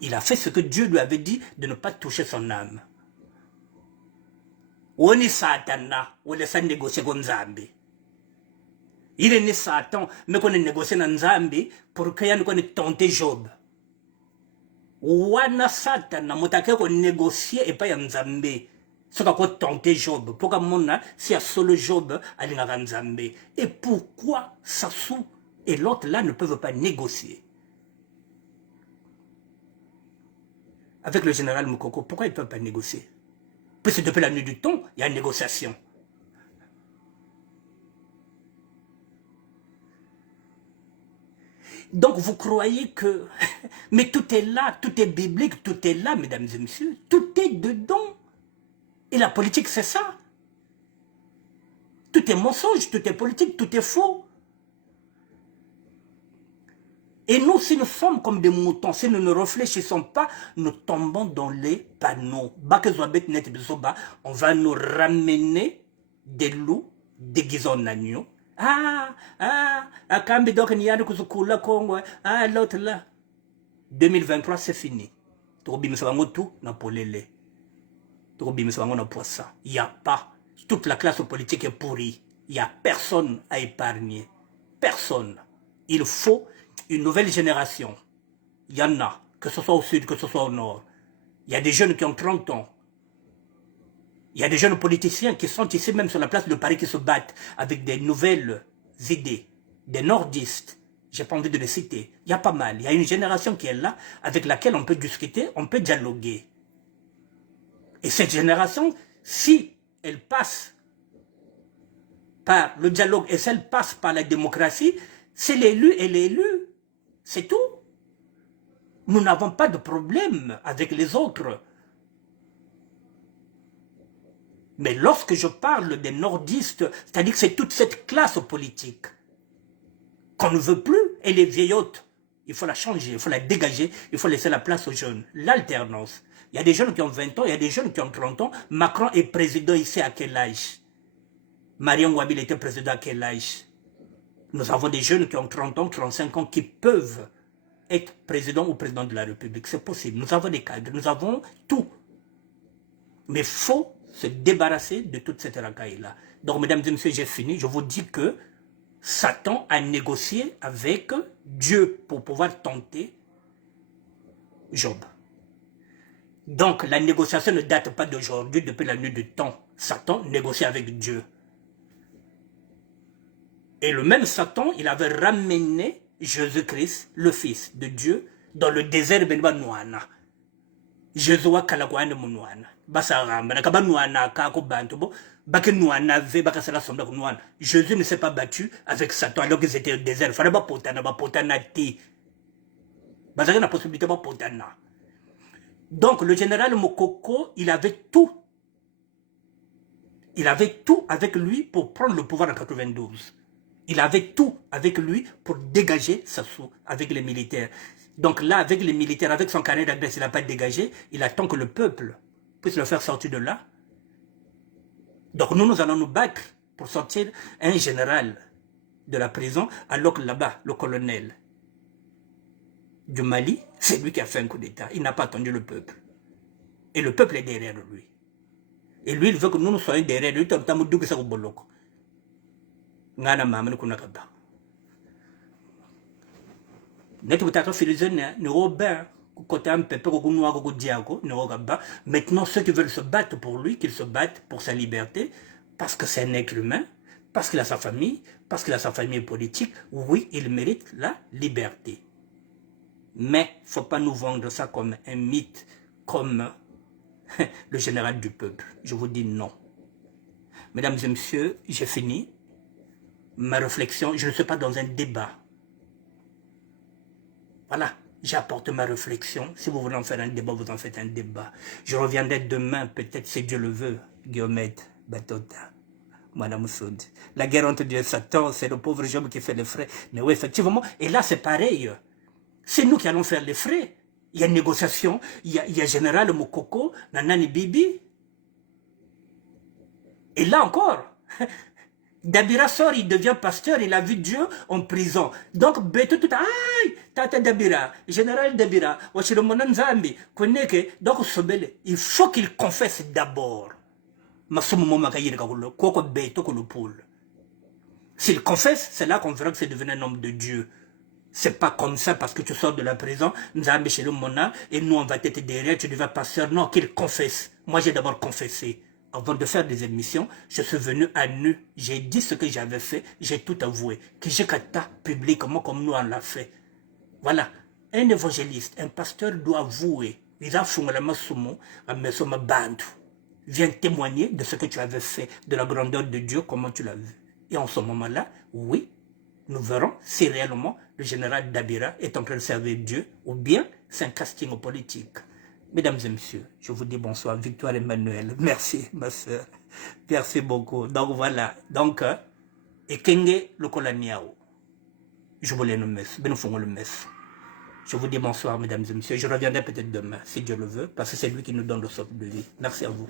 Il a fait ce que Dieu lui avait dit de ne pas toucher son âme. On est Satan, on est négocier comme Nzambi. Il est né Satan, mais qu'on est négocié dans Nzambi pour qu'il y ait tenté Job. Wana Satan, motake qu'on négocier et pas Nzambi. Ce qu'on tenté Job. Pourquoi mon si y a solo Job à Nzambi? Et pourquoi Sassou et l'autre là ne peuvent pas négocier? Avec le général Moukoko, pourquoi ils ne peuvent pas négocier? Parce que depuis la nuit du temps, il y a une négociation. Donc vous croyez que... Mais tout est là, tout est biblique, tout est là, mesdames et messieurs. Tout est dedans. Et la politique, c'est ça. Tout est mensonge, tout est politique, tout est faux. Et nous, si nous sommes comme des moutons, si nous ne réfléchissons pas, nous tombons dans les panneaux. On va nous ramener des loups déguisés en agneaux. L'autre là. 2023, c'est fini. Il n'y a pas. Toute la classe politique est pourrie. Il n'y a personne à épargner. Personne. Il faut une nouvelle génération. Il y en a, que ce soit au sud, que ce soit au nord. Il y a des jeunes qui ont 30 ans. Il y a des jeunes politiciens qui sont ici même sur la place de Paris qui se battent avec des nouvelles idées, des nordistes. J'ai pas envie de les citer. Il y a pas mal. Il y a une génération qui est là avec laquelle on peut discuter, on peut dialoguer. Et cette génération, si elle passe par le dialogue et si elle passe par la démocratie, c'est l'élu et l'élu. C'est tout. Nous n'avons pas de problème avec les autres. Mais lorsque je parle des nordistes, c'est-à-dire que c'est toute cette classe politique qu'on ne veut plus, et les vieillottes Il faut la changer, il faut la dégager, il faut laisser la place aux jeunes. L'alternance. Il y a des jeunes qui ont 20 ans, il y a des jeunes qui ont 30 ans. Macron est président ici à quel âge? Mariam Wabil était président à quel âge? Nous avons des jeunes qui ont 30 ans, 35 ans qui peuvent être président ou président de la République. C'est possible. Nous avons des cadres, nous avons tout. Mais il faut se débarrasser de toute cette racaille-là. Donc, mesdames et messieurs, j'ai fini. Je vous dis que Satan a négocié avec Dieu pour pouvoir tenter Job. Donc, la négociation ne date pas d'aujourd'hui, depuis la nuit du temps. Satan négocie avec Dieu. Et le même Satan, il avait ramené Jésus-Christ, le Fils de Dieu, dans le désert de Nouana. Jésus a kalakwane munwana. Basa ramba, nakaba nouana kako bantubo, bake nouana ve baka sala somda nouana. Jésus ne s'est pas battu avec Satan alors qu'ils étaient au désert. Il fallait pas potana ti. Basaka na possibilité pas potana. Donc le général Mokoko, il avait tout. Il avait tout avec lui pour prendre le pouvoir en 92. Il avait tout avec lui pour dégager Sassou avec les militaires. Donc là, avec les militaires, avec son carnet d'adresse, il n'a pas dégagé. Il attend que le peuple puisse le faire sortir de là. Donc nous allons nous battre pour sortir un général de la prison, alors que là-bas, le colonel du Mali, c'est lui qui a fait un coup d'État. Il n'a pas attendu le peuple. Et le peuple est derrière lui. Et lui, il veut que nous soyons derrière lui. Ngana mama ni kuna kaba. Netu butaka filizene ni Robert côté un peu ko kunwa ko diako ni kaba. Maintenant ceux qui veulent se battre pour lui, qu'ils se battent pour sa liberté parce que c'est un être humain, parce qu'il a sa famille, parce qu'il a sa famille politique, oui, il mérite la liberté. Mais faut pas nous vendre ça comme un mythe, comme le général du peuple. Je vous dis non. Mesdames et messieurs, j'ai fini. Ma réflexion, je ne suis pas dans un débat. Voilà, j'apporte ma réflexion. Si vous voulez en faire un débat, vous en faites un débat. Je reviendrai demain, peut-être si Dieu le veut, Guillaume Batota, Madame Soud. La guerre entre Dieu et Satan, c'est le pauvre Job qui fait les frais. Mais oui, effectivement, et là c'est pareil. C'est nous qui allons faire les frais. Il y a une négociation, il y a Général Mokoko, Nanani Bibi. Et là encore... Dabira sort, il devient pasteur, il a vu Dieu en prison. Donc, Beto tout aïe, Tata Dabira, Général Dabira, Wachiromonan Zambi, Koneke, donc Sobele, il faut qu'il confesse d'abord. S'il confesse, c'est là qu'on verra que c'est devenu un homme de Dieu. C'est pas comme ça parce que tu sors de la prison, Nzambi chez le Mona, et nous on va t'être derrière, tu deviens pasteur. Non, qu'il confesse. Moi j'ai d'abord confessé. Avant de faire des émissions, je suis venu à nu. J'ai dit ce que j'avais fait, j'ai tout avoué. Que j'ai kata publiquement comme nous on l'a fait. Voilà. Un évangéliste, un pasteur doit avouer. Viens témoigner de ce que tu avais fait, de la grandeur de Dieu, comment tu l'as vu. Et en ce moment-là, oui, nous verrons si réellement le général Dabira est en train de servir Dieu ou bien c'est un casting politique. Mesdames et messieurs, je vous dis bonsoir, Victoire Emmanuel. Merci, ma soeur. Merci beaucoup. Donc voilà. Donc, Ekenge le colaniao. Je voulais le mess. Je vous dis bonsoir, mesdames et messieurs. Je reviendrai peut-être demain, si Dieu le veut, parce que c'est lui qui nous donne le sort de vie. Merci à vous.